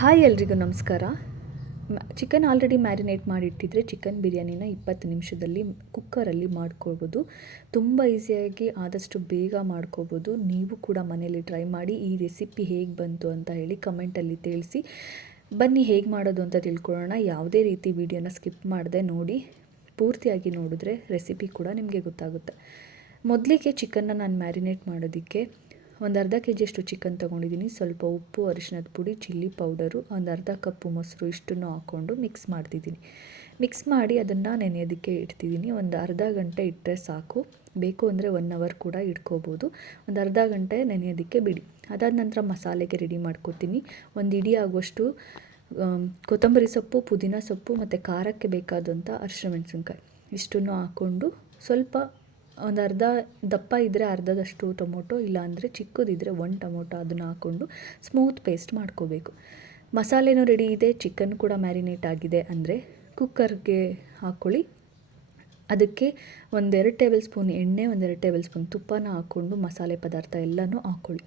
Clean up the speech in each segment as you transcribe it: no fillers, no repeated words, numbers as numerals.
Hi ಎಲ್ರಿಗೂ ನಮಸ್ಕಾರ. Chicken already marinate ಮಾಡಿಟ್ಟಿದ್ರೆ chicken ಬಿರಿಯಾನಿನ 20 ನಿಮಿಷದಲ್ಲಿ ಕುಕ್ಕರಲ್ಲಿ ಮಾಡ್ಕೋಬೋದು. ತುಂಬ ಈಸಿಯಾಗಿ ಆದಷ್ಟು ಬೇಗ ಮಾಡ್ಕೋಬೋದು. ನೀವು ಕೂಡ ಮನೇಲಿ ಟ್ರೈ ಮಾಡಿ. ಈ ರೆಸಿಪಿ ಹೇಗೆ ಬಂತು ಅಂತ ಹೇಳಿ ಕಮೆಂಟಲ್ಲಿ ತಿಳಿಸಿ. ಬನ್ನಿ ಹೇಗೆ ಮಾಡೋದು ಅಂತ ತಿಳ್ಕೊಳ್ಳೋಣ. ಯಾವುದೇ ರೀತಿ ವಿಡಿಯೋನ ಸ್ಕಿಪ್ ಮಾಡದೆ ನೋಡಿ. ಪೂರ್ತಿಯಾಗಿ ನೋಡಿದ್ರೆ ರೆಸಿಪಿ ಕೂಡ ನಿಮಗೆ ಗೊತ್ತಾಗುತ್ತೆ. ಮೊದಲಿಗೆ ಚಿಕನ್ನ ನಾನು ಮ್ಯಾರಿನೇಟ್ ಮಾಡೋದಕ್ಕೆ ಒಂದು ಅರ್ಧ ಕೆಜಿಯಷ್ಟು ಚಿಕನ್ ತೊಗೊಂಡಿದ್ದೀನಿ. ಸ್ವಲ್ಪ ಉಪ್ಪು, ಅರಿಶಿಣದ ಪುಡಿ, ಚಿಲ್ಲಿ ಪೌಡರು, ಒಂದು ಅರ್ಧ ಕಪ್ಪು ಮೊಸರು ಇಷ್ಟನ್ನು ಹಾಕ್ಕೊಂಡು ಮಿಕ್ಸ್ ಮಾಡ್ತಿದ್ದೀನಿ. ಮಿಕ್ಸ್ ಮಾಡಿ ಅದನ್ನು ನೆನೆಯೋದಕ್ಕೆ ಇಡ್ತಿದ್ದೀನಿ. ಒಂದು ಅರ್ಧ ಗಂಟೆ ಇಟ್ಟರೆ ಸಾಕು. ಬೇಕು ಅಂದರೆ 1 ಅವರ್ ಕೂಡ ಇಟ್ಕೋಬೋದು. ಒಂದು ಅರ್ಧ ಗಂಟೆ ನೆನೆಯೋದಕ್ಕೆ ಬಿಡಿ. ಅದಾದ ನಂತರ ಮಸಾಲೆಗೆ ರೆಡಿ ಮಾಡ್ಕೋತೀನಿ. ಒಂದು ಇಡೀ ಆಗುವಷ್ಟು ಕೊತ್ತಂಬರಿ ಸೊಪ್ಪು, ಪುದೀನ ಸೊಪ್ಪು ಮತ್ತು ಖಾರಕ್ಕೆ ಬೇಕಾದಂಥ ಅರಿಶಿಣ ಮೆಣಸಿನ್ಕಾಯಿ ಇಷ್ಟನ್ನು ಹಾಕ್ಕೊಂಡು ಸ್ವಲ್ಪ ಒಂದು ಅರ್ಧ ದಪ್ಪ ಇದ್ದರೆ ಅರ್ಧದಷ್ಟು ಟೊಮೊಟೊ, ಇಲ್ಲಾಂದರೆ ಚಿಕ್ಕದಿದ್ದರೆ 1 ಟೊಮೊಟೊ ಅದನ್ನು ಹಾಕ್ಕೊಂಡು ಸ್ಮೂತ್ ಪೇಸ್ಟ್ ಮಾಡ್ಕೋಬೇಕು. ಮಸಾಲೆನೂ ರೆಡಿ ಇದೆ, ಚಿಕನ್ ಕೂಡ ಮ್ಯಾರಿನೇಟ್ ಆಗಿದೆ ಅಂದರೆ ಕುಕ್ಕರ್ಗೆ ಹಾಕ್ಕೊಳ್ಳಿ. ಅದಕ್ಕೆ 1-2 ಟೇಬಲ್ ಸ್ಪೂನ್ ಎಣ್ಣೆ, 1-2 ಟೇಬಲ್ ಸ್ಪೂನ್ ತುಪ್ಪನ ಹಾಕ್ಕೊಂಡು ಮಸಾಲೆ ಪದಾರ್ಥ ಎಲ್ಲನೂ ಹಾಕ್ಕೊಳ್ಳಿ.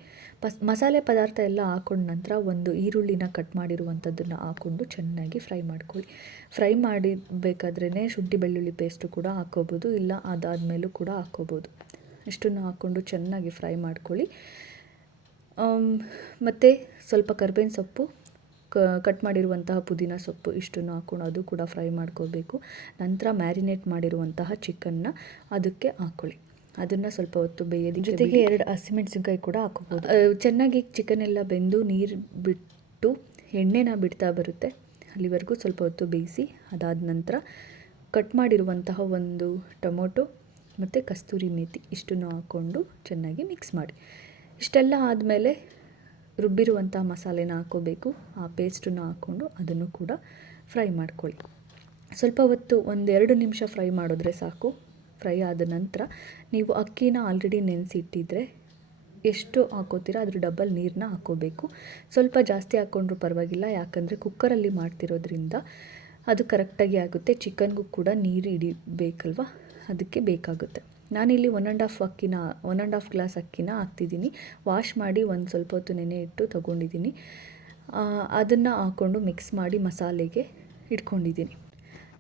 ಮಸಾಲೆ ಪದಾರ್ಥ ಎಲ್ಲ ಹಾಕ್ಕೊಂಡ ನಂತರ ಒಂದು ಈರುಳ್ಳಿನ ಕಟ್ ಮಾಡಿರುವಂಥದ್ದನ್ನು ಹಾಕ್ಕೊಂಡು ಚೆನ್ನಾಗಿ ಫ್ರೈ ಮಾಡ್ಕೊಳ್ಳಿ. ಫ್ರೈ ಮಾಡಿಬೇಕಾದ್ರೇ ಶುಂಠಿ ಬೆಳ್ಳುಳ್ಳಿ ಪೇಸ್ಟು ಕೂಡ ಹಾಕ್ಕೋಬೋದು, ಇಲ್ಲ ಅದಾದಮೇಲೂ ಕೂಡ ಹಾಕ್ಕೋಬೋದು. ಇಷ್ಟನ್ನು ಹಾಕ್ಕೊಂಡು ಚೆನ್ನಾಗಿ ಫ್ರೈ ಮಾಡ್ಕೊಳ್ಳಿ. ಮತ್ತು ಸ್ವಲ್ಪ ಕರ್ಬೇವಿನ ಸೊಪ್ಪು, ಕಟ್ ಮಾಡಿರುವಂತಹ ಪುದೀನ ಸೊಪ್ಪು ಇಷ್ಟನ್ನು ಹಾಕ್ಕೊಂಡು ಅದು ಕೂಡ ಫ್ರೈ ಮಾಡ್ಕೋಬೇಕು. ನಂತರ ಮ್ಯಾರಿನೇಟ್ ಮಾಡಿರುವಂತಹ ಚಿಕನ್ನ ಅದಕ್ಕೆ ಹಾಕ್ಕೊಳ್ಳಿ. ಅದನ್ನು ಸ್ವಲ್ಪ ಹೊತ್ತು ಬೇಯೋದಕ್ಕೆ ಜೊತೆಗೆ 2 ಹಸಿಮೆಣಸಿನ್ಕಾಯಿ ಕೂಡ ಹಾಕ್ಕೋಬೋದು. ಚೆನ್ನಾಗಿ ಚಿಕನ್ ಎಲ್ಲ ಬೆಂದು ನೀರು ಬಿಟ್ಟು ಎಣ್ಣೆನ ಬಿಡ್ತಾ ಬರುತ್ತೆ, ಅಲ್ಲಿವರೆಗೂ ಸ್ವಲ್ಪ ಹೊತ್ತು ಬೇಯಿಸಿ. ಅದಾದ ನಂತರ ಕಟ್ ಮಾಡಿರುವಂತಹ 1 ಟೊಮೊಟೊ ಮತ್ತು ಕಸ್ತೂರಿ ಮೇಥಿ ಇಷ್ಟನ್ನು ಹಾಕ್ಕೊಂಡು ಚೆನ್ನಾಗಿ ಮಿಕ್ಸ್ ಮಾಡಿ. ಇಷ್ಟೆಲ್ಲ ಆದಮೇಲೆ ರುಬ್ಬಿರುವಂಥ ಮಸಾಲೆನ ಹಾಕ್ಕೋಬೇಕು. ಆ ಪೇಸ್ಟನ್ನು ಹಾಕ್ಕೊಂಡು ಅದನ್ನು ಕೂಡ ಫ್ರೈ ಮಾಡ್ಕೊಳ್ಳಿ. ಸ್ವಲ್ಪ ಹೊತ್ತು 1-2 ನಿಮಿಷ ಫ್ರೈ ಮಾಡಿದ್ರೆ ಸಾಕು. ಫ್ರೈ ಆದ ನಂತರ ನೀವು ಅಕ್ಕಿನ ಆಲ್ರೆಡಿ ನೆನೆಸಿಟ್ಟಿದ್ರೆ ಎಷ್ಟು ಹಾಕೋತೀರ ಅದ್ರ ಡಬಲ್ ನೀರನ್ನ ಹಾಕ್ಕೋಬೇಕು. ಸ್ವಲ್ಪ ಜಾಸ್ತಿ ಹಾಕ್ಕೊಂಡ್ರೂ ಪರವಾಗಿಲ್ಲ, ಯಾಕಂದರೆ ಕುಕ್ಕರಲ್ಲಿ ಮಾಡ್ತಿರೋದ್ರಿಂದ ಅದು ಕರೆಕ್ಟಾಗಿ ಆಗುತ್ತೆ. ಚಿಕನ್ಗೂ ಕೂಡ ನೀರು ಹಿಡಿಬೇಕಲ್ವ, ಅದಕ್ಕೆ ಬೇಕಾಗುತ್ತೆ. ನಾನಿಲ್ಲಿ 1.5 ಗ್ಲಾಸ್ ಅಕ್ಕಿನ ಹಾಕ್ತಿದ್ದೀನಿ. ವಾಶ್ ಮಾಡಿ ಒಂದು ಸ್ವಲ್ಪ ಹೊತ್ತು ನೆನೆ ಇಟ್ಟು ತೊಗೊಂಡಿದ್ದೀನಿ. ಅದನ್ನು ಹಾಕ್ಕೊಂಡು ಮಿಕ್ಸ್ ಮಾಡಿ ಮಸಾಲೆಗೆ ಇಟ್ಕೊಂಡಿದ್ದೀನಿ.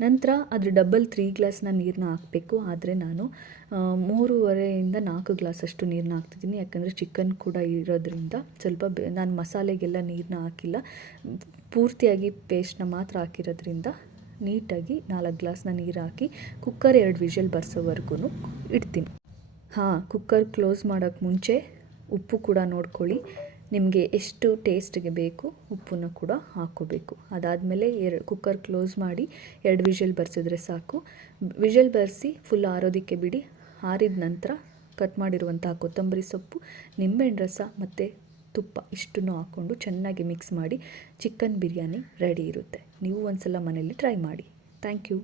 ನಂತರ ಅದ್ರ ಡಬಲ್ 3 ಗ್ಲಾಸ್ನ ನೀರನ್ನ ಹಾಕಬೇಕು. ಆದರೆ ನಾನು 3.5-4 ಗ್ಲಾಸಷ್ಟು ನೀರನ್ನ ಹಾಕ್ತಿದ್ದೀನಿ, ಯಾಕಂದರೆ ಚಿಕನ್ ಕೂಡ ಇರೋದ್ರಿಂದ ಸ್ವಲ್ಪ ನಾನು ಮಸಾಲೆಗೆಲ್ಲ ನೀರನ್ನ ಹಾಕಿಲ್ಲ, ಪೂರ್ತಿಯಾಗಿ ಪೇಸ್ಟನ್ನ ಮಾತ್ರ ಹಾಕಿರೋದ್ರಿಂದ ನೀಟಾಗಿ 4 ಗ್ಲಾಸ್ನ ನೀರು ಹಾಕಿ ಕುಕ್ಕರ್ 2 ವಿಷಲ್ ಬರ್ಸೋವರೆಗೂ ಇಡ್ತೀನಿ. ಕುಕ್ಕರ್ ಕ್ಲೋಸ್ ಮಾಡೋಕ್ಕೆ ಮುಂಚೆ ಉಪ್ಪು ಕೂಡ ನೋಡ್ಕೊಳ್ಳಿ. ನಿಮಗೆ ಎಷ್ಟು ಟೇಸ್ಟ್ಗೆ ಬೇಕು ಉಪ್ಪನ್ನು ಕೂಡ ಹಾಕ್ಕೋಬೇಕು. ಅದಾದಮೇಲೆ ಕುಕ್ಕರ್ ಕ್ಲೋಸ್ ಮಾಡಿ 2 ವಿಷಲ್ ಬರ್ಸಿದ್ರೆ ಸಾಕು. ವಿಷಲ್ ಬರೆಸಿ ಫುಲ್ ಆರೋದಕ್ಕೆ ಬಿಡಿ. ಆರಿದ ನಂತರ ಕಟ್ ಮಾಡಿರುವಂತಹ ಕೊತ್ತಂಬರಿ ಸೊಪ್ಪು, ನಿಂಬೆಹಣ್ಣು ರಸ ಮತ್ತು ತುಪ್ಪ ಇಷ್ಟನ್ನು ಹಾಕ್ಕೊಂಡು ಚೆನ್ನಾಗಿ ಮಿಕ್ಸ್ ಮಾಡಿ ಚಿಕನ್ ಬಿರಿಯಾನಿ ರೆಡಿ ಇರುತ್ತೆ. ನೀವು ಒಂದ್ಸಲ ಮನೇಲಿ ಟ್ರೈ ಮಾಡಿ. Thank you.